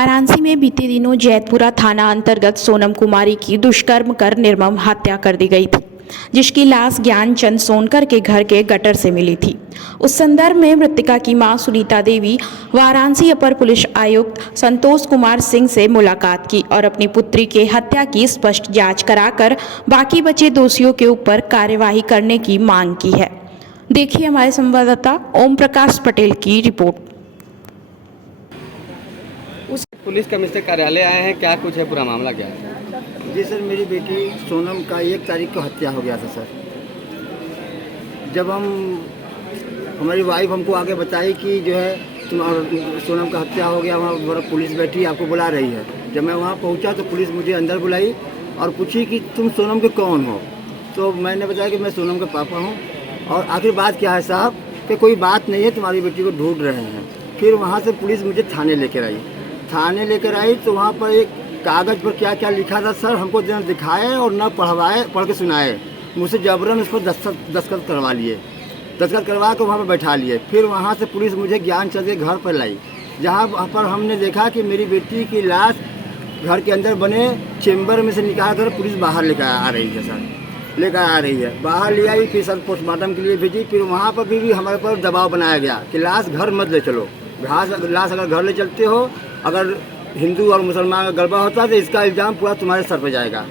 वाराणसी में बीते दिनों जैतपुरा थाना अंतर्गत सोनम कुमारी की दुष्कर्म कर निर्मम हत्या कर दी गई थी, जिसकी लाश ज्ञानचंद सोनकर के घर के गटर से मिली थी। उस संदर्भ में मृतका की मां सुनीता देवी वाराणसी अपर पुलिस आयुक्त संतोष कुमार सिंह से मुलाकात की और अपनी पुत्री के हत्या की स्पष्ट जांच कराकर बाकी बचे दोषियों के ऊपर कार्यवाही करने की मांग की है। देखिए हमारे संवाददाता ओम प्रकाश पटेल की रिपोर्ट। पुलिस कमिश्नर कार्यालय आए हैं, क्या कुछ है, पूरा मामला क्या है? जी सर, मेरी बेटी सोनम का 1 तारीख को हत्या हो गया था सर। जब हमारी वाइफ हमको आगे बताई कि जो है सोनम का हत्या हो गया, वहाँ पुलिस बैठी आपको बुला रही है। जब मैं वहाँ पहुँचा तो पुलिस मुझे अंदर बुलाई और पूछी कि तुम सोनम के कौन हो। तो मैंने बताया कि मैं सोनम का पापा हूँ। और आखिर बात क्या है साहब कि कोई बात नहीं है, तुम्हारी बेटी को ढूंढ रहे हैं। फिर वहाँ से पुलिस मुझे थाने लेकर आई तो वहाँ पर एक कागज़ पर क्या क्या लिखा था सर, हमको न दिखाए और न पढ़वाए, पढ़ के सुनाए। मुझसे जबरन उस पर दस्तखत करवा लिए, दस्तखत करवा कर वहाँ पर बैठा लिए। फिर वहाँ से पुलिस मुझे ज्ञानचंद के घर पर लाई, जहाँ पर हमने देखा कि मेरी बेटी की लाश घर के अंदर बने चेम्बर में से निकाल कर पुलिस बाहर लेकर आ रही है सर, बाहर ले आई। फिर सर पोस्टमार्टम के लिए भेजी। फिर वहाँ पर भी हमारे पर दबाव बनाया गया कि लाश घर मत ले चलो, लाश अगर घर ले चलते हो, अगर हिंदू और मुसलमान का गड़बड़ होता है तो इसका इल्ज़ाम पूरा तुम्हारे सर पर जाएगा।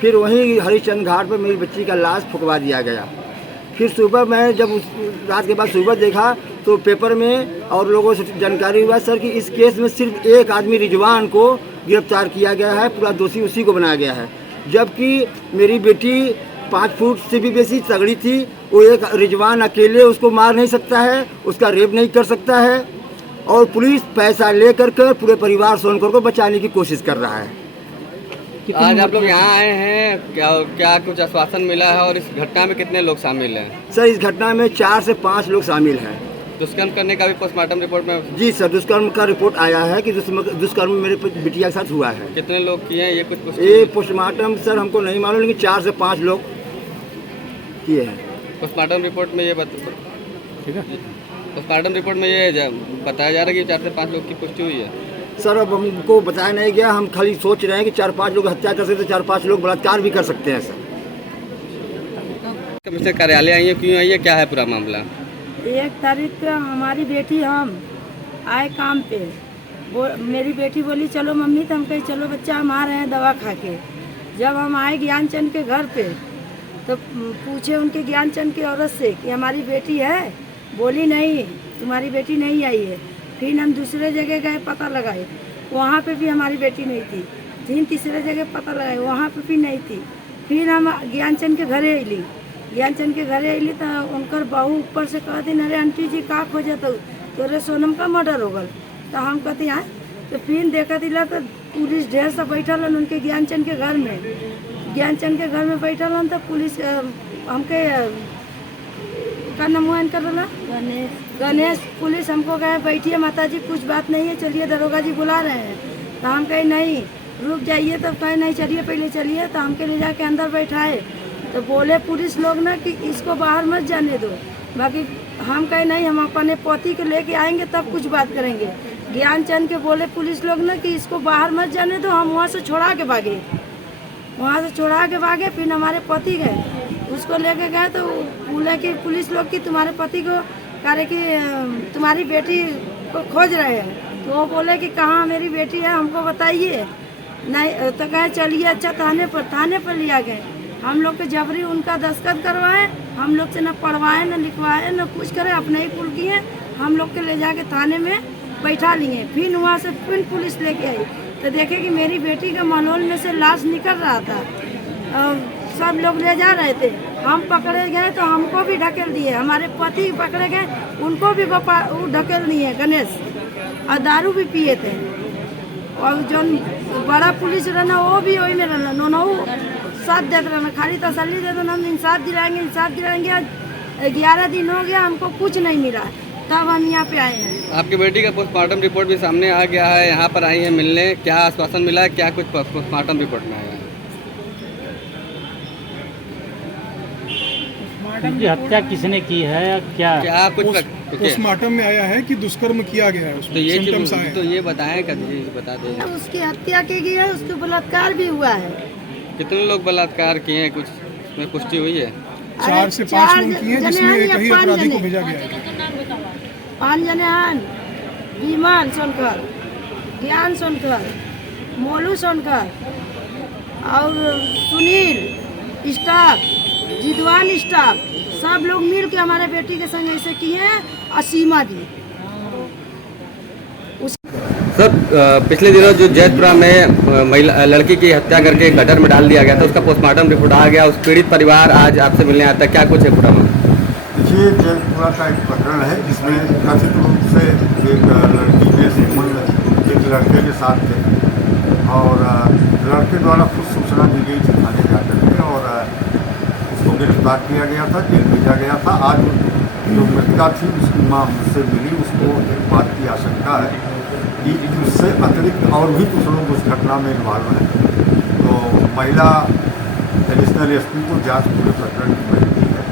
फिर वहीं हरिश्चंद्र घाट पर मेरी बच्ची का लाश फुकवा दिया गया। फिर सुबह मैं जब उस रात के बाद सुबह देखा तो पेपर में और लोगों से जानकारी हुआ सर कि इस केस में सिर्फ एक आदमी रिजवान को गिरफ्तार किया गया है, पूरा दोषी उसी को बनाया गया है। जबकि मेरी बेटी 5 फुट से भी बेसी तगड़ी थी, वो एक रिजवान अकेले उसको मार नहीं सकता है, उसका रेप नहीं कर सकता है। और पुलिस पैसा लेकर के पूरे परिवार सोनकर को बचाने की कोशिश कर रहा है। आज आप लोग यहाँ आए हैं, क्या कुछ आश्वासन मिला है और इस घटना में कितने लोग शामिल हैं? सर इस घटना में 4 से 5 लोग शामिल हैं। दुष्कर्म करने का भी पोस्टमार्टम रिपोर्ट में? जी सर, दुष्कर्म का रिपोर्ट आया है कि दुष्कर्म मेरे बिटिया के साथ हुआ है। कितने लोग किए हैं ये कुछ? ये पोस्टमार्टम सर हमको नहीं मालूम, लेकिन 4 से 5 लोग किए हैं। पोस्टमार्टम रिपोर्ट में ये ठीक है, पोस्टमार्टम रिपोर्ट में ये बताया जा रहा है कि 4 से 5 लोग की पुष्टि हुई है। सर अब हमको बताया नहीं गया, हम खाली सोच रहे हैं कि 4-5 लोग हत्या कर सकते, 4-5 लोग बलात्कार भी कर सकते हैं सर। कमिश्नर कार्यालय आई है, क्यों आई है, क्या है पूरा मामला? 1 तारीख को हमारी बेटी हम आए काम पे, मेरी बेटी बोली चलो मम्मी, तो हम कही चलो बच्चा, हम आ रहे हैं दवा खा के। जब हम आए ज्ञानचंद के घर पे तो पूछे उनके ज्ञानचंद की औरत से कि हमारी बेटी है, बोली नहीं तुम्हारी बेटी नहीं आई है। फिर हम दूसरे जगह गए, पता लगाए, वहाँ पे भी हमारी बेटी नहीं थी। फिर तीसरे जगह पता लगाए, वहाँ पे भी नहीं थी। फिर हम ज्ञानचंद के घरे अली, तो उनकर बहू ऊपर से कहती अरे आंटी जी का खोजे तो तोरे सोनम का मर्डर हो गल। तो हम कहती आए, तो फिर देखा दिला तो पुलिस ढेर सा बैठल उनके ज्ञानचंद के घर में, बैठल तो पुलिस हमके का नमून कर रहा गणेश। पुलिस हमको कहे बैठिए माता जी, कुछ बात नहीं है, चलिए दरोगा जी बुला रहे हैं। तो हम कहे नहीं रुक जाइए, तब कहे नहीं चलिए पहले चलिए। तो हमके ले जाके अंदर बैठाए तो बोले पुलिस लोग ना कि इसको बाहर मत जाने दो। बाकी हम कहे नहीं, हम अपने पोती को लेके आएंगे तब कुछ बात करेंगे। ज्ञानचंद के बोले पुलिस लोग ना कि इसको बाहर मत जाने दो। हम वहाँ से छोड़ा के भागे, फिर हमारे पति गए, उसको लेके गए तो बोले कि पुलिस लोग कि तुम्हारे पति को कह कि तुम्हारी बेटी को खोज रहे हैं। तो वो बोले कि कहाँ मेरी बेटी है, हमको बताइए। नहीं तो कहे चलिए अच्छा थाने पर लिया गए। हम लोग के जबरी उनका दस्तखत करवाए, हम लोग से न पढ़वाए न लिखवाए न कुछ करे, अपने ही कुल किए। हम लोग के ले जाके थाने में बैठा लिए। फिर वहाँ से फिर पुलिस लेके आई तो देखे कि मेरी बेटी का मनोल में से लाश निकल रहा था। सब लोग ले जा रहे थे, हम पकड़े गए तो हमको भी ढकेल दिए। हमारे पति पकड़े गए, उनको भी ढकेल दिए गणेश, और दारू भी पिए थे। और जो बड़ा पुलिस रहना वो भी वही में रहना, दोनों साथ देते रहना, खाली तसल्ली दे दो हम इंसाफ दिलाएंगे। आज 11 दिन हो गया, हमको कुछ नहीं मिला, तब हम यहाँ पे आए हैं। आपकी बेटी का पोस्टमार्टम रिपोर्ट भी सामने आ गया है, यहाँ पर आई है मिलने, क्या आश्वासन मिला है, क्या कुछ पोस्टमार्टम रिपोर्ट में आया है? की हत्या किसने की है, क्या पोस्टमार्टम में आया है कि दुष्कर्म किया गया है, तो उसमें ये सिम्टम्स आए तो हैं। ये बताएं कभी बता दें उसकी हत्या की गई है, उसके बलात्कार भी हुआ है। कितने लोग बलात्कार किए हैं, कुछ इसमें पुष्टि हुई है? 4 से 5 लोग किए हैं, जिसमें एक ही अपराधी को भेजा गया है। 5 जने हैं, विमान सोनकर, ज्ञान सोनकर, मोलू सोनकर और सुनील स्टाफ, जिदवान स्टाफ, सब लोग मिल के हमारे बेटी के संग ऐसे किए हैं। असीमा दी सर, पिछले दिनों जो जैतपुरा में महिला लड़की की हत्या करके गटर में डाल दिया गया था, उसका पोस्टमार्टम रिपोर्ट आ गया। उस पीड़ित परिवार आज आपसे मिलने आता है, क्या कुछ है पूरा मामला? ये जैतपुरा का एक प्रकरण है जिसमें कथित रूप से एक लड़की के संबंध एक लड़के के साथ थे और लड़के द्वारा खुद सूचना दी गई थी थाने जाकर के और उसको गिरफ्तार किया गया था, जेल भेजा गया था। आज जो मृतका थी उसकी माँ मुझसे मिली, उसको एक बात की आशंका है कि उससे अतिरिक्त और भी कुछ लोग उस घटना में इन्वॉल्व हैं। तो महिला एडिशनल एसपी को जांच पूरे प्रकरण की मिलती है,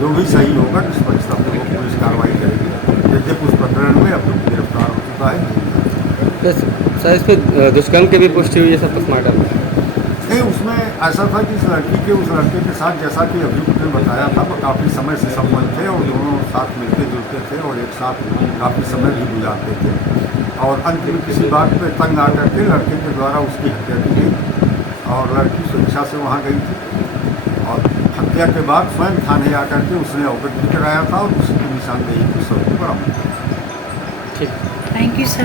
जो भी सही होगा निष्पक्षतापूर्वक पुलिस कार्रवाई करेगी। यद्यप उस प्रकरण में अब लोग गिरफ्तार हो चुका है। सर, इस पर दुष्कर्म की भी पुष्टि हुई है सब पोस्टमार्टम में? नहीं, उसमें ऐसा था कि इस लड़की के उस लड़के के साथ, जैसा कि अभियुक्त ने बताया था, वो काफ़ी समय से संबंध थे और दोनों साथ मिलते जुलते थे और एक साथ काफ़ी समय भी गुजारते थे। और अंत में किसी बात पे तंग आकर के लड़के के द्वारा उसकी हत्या की गई और लड़की स्वेच्छा से वहाँ गई थी और हत्या के बाद स्वयं थाने आकर के उसने अवगत भी कराया था और उसकी निशानदेही की सबको बरामद की। ठीक। Thank you sir.